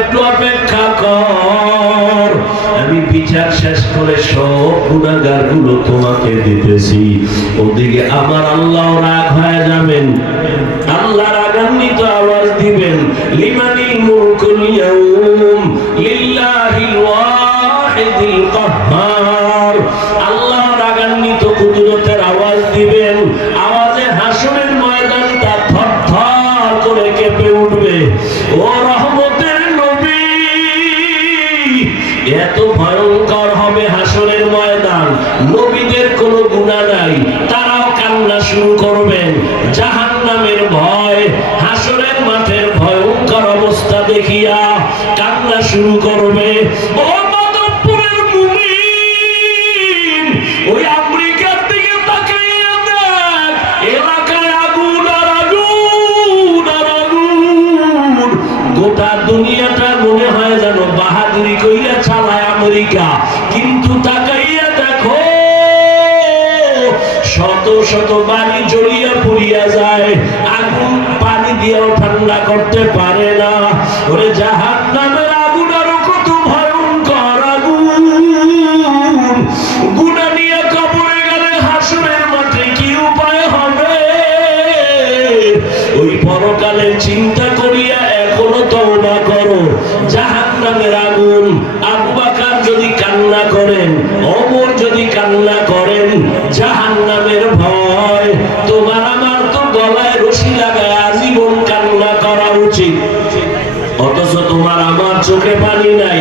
একটু অপেক্ষা কর। আমি বিচার শেষ করে সব গুণাগারগুলো তোমাকে দিতেছি। ওদিকে আমার আল্লাহ রাগ হয়ে যাবেন। আল্লাহ রাগান্বিত আওয়াজ দিবেন। লিমানি মুলকুল ইয়াউম নবীদের কোনো গুণা নাই, তারাও কান্না শুরু করবেন জাহান্নামের ভয়, হাসরের মাঠের ভয়ঙ্কর অবস্থা দেখিয়া কান্না শুরু করবে। গোটা দুনিয়াটা মনে হয় যেন বাহাদুরি কইরা চালায় আমেরিকা, কিন্তু তাকাইয়া শত শত বাড়ি জ্বলিয়া পুড়িয়া যায়। আগুন পানি দিয়েও ঠান্ডা করতে পারে না। ওরে জাহান নামের ওই পরকালের চিন্তা করিয়া এখনও করো। জাহান্নামের আগুন যদি কান্না করেন, ওমর যদি কান্না করেন জাহান্নামের চোখে পানি নাই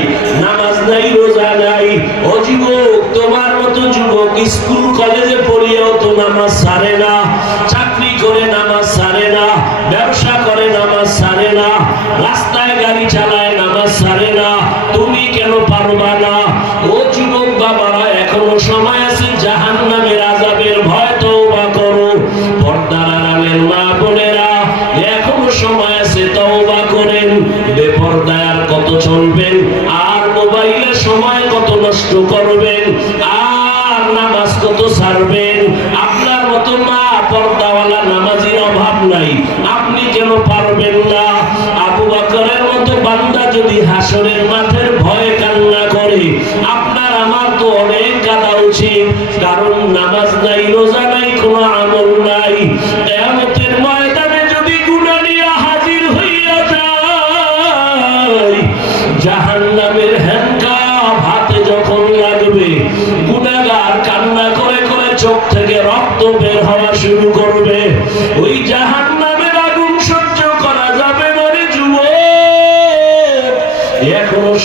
কত নষ্ট করবেন, আর নামাজ কত সারবেন আপনার মতো মা পর্দাওয়ালা নামাজের অভাব নাই। আপনি কেন পারবেন না। আবু বাকরের মতো বান্দা যদি হাসরের মাঠের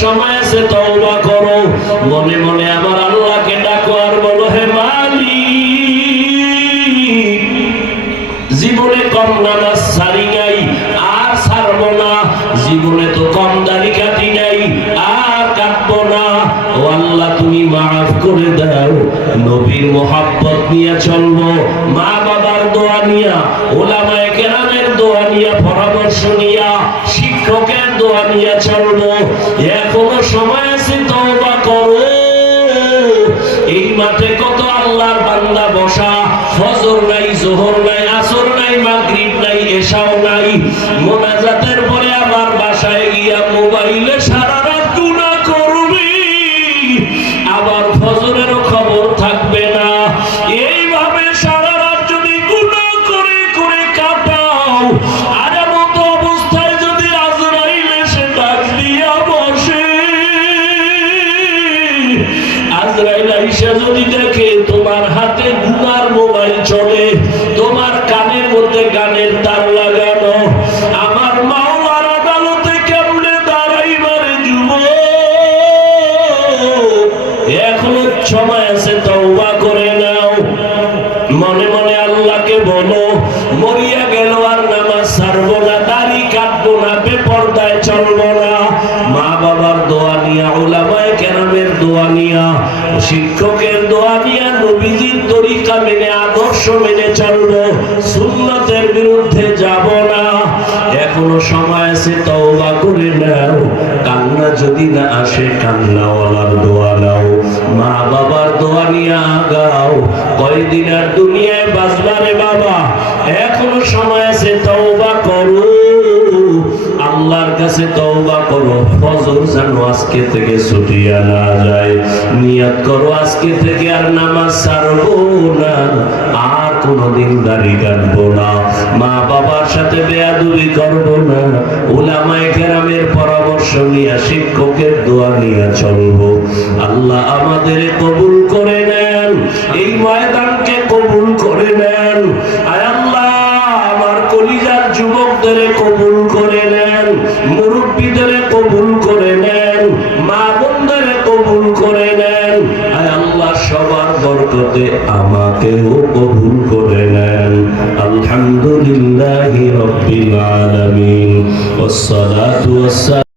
সময় আছে তওবা করো। মনে মনে আমার আল্লাহকে ডাকো আর বলো, হে মালিক, জীবনে কম নামাজ সারি নাই, আর ছাড়ব না। জীবনে তো কম দাড়ি কাটি নাই, আর কাটবো না। ও আল্লাহ, তুমি মাফ করে দাও। নবীর মোহাব্বত নিয়ে চলবো। মা মাঠে কত আল্লাহর বান্দা মনে মনে আল্লাহকে বলো, মরিয়া গেল আর নামাজ সারব না, দাড়ি কাটবো না, বেপর্দায় চলবো না। মা বাবার দোয়া নিয়া ওলামায় কেরামের দোয়া নিয়া, শিক্ষকের দোয়া নিয়া, নবীজির তরিকা মেনে, আদর্শ মেনে চলবো, সুন্নতের বিরুদ্ধে যাব না। এখনও সময় আছে, তওবা করে নাও। কান্না যদি না আসে, কান্নাওয়ালার দোয়া নাও। মা বাবার দোয়া নিয়ে আগাও কয়দিন আর দুনিয়ায় বাঁচবারে বাবা? এখনও সময় আছে, তওবা করো। আল্লাহর কাছে তওবা করো। ফজর যেন আজকে থেকে ছুটিয়া না যায়। নিয়ত করো, আজকে থেকে আর নামাজ ছাড়বো না। আর কোনোদিন দাড়ি কাটবো না। মা বাবার সাথে বেয়াদুবি করব না। উলামায়ে কেরামের পরামর্শ নিয়ে শিক্ষকের দোয়া নিয়ে চলবো। আল্লাহ আমাদের কবুল করে নেন, এই ময়দানকে কবুল করে নেন। আল্লাহ, আমার কলিজার যুবকদের কবুল করে নেন, মুরব্বীদের কবুল করে নেন, মা কবুল করে নেন। আল্লাহ, সবার বরকতে আমাকেও কবুল করে নেন। আলহামদুলিল্লাহি ওয়াসসালামু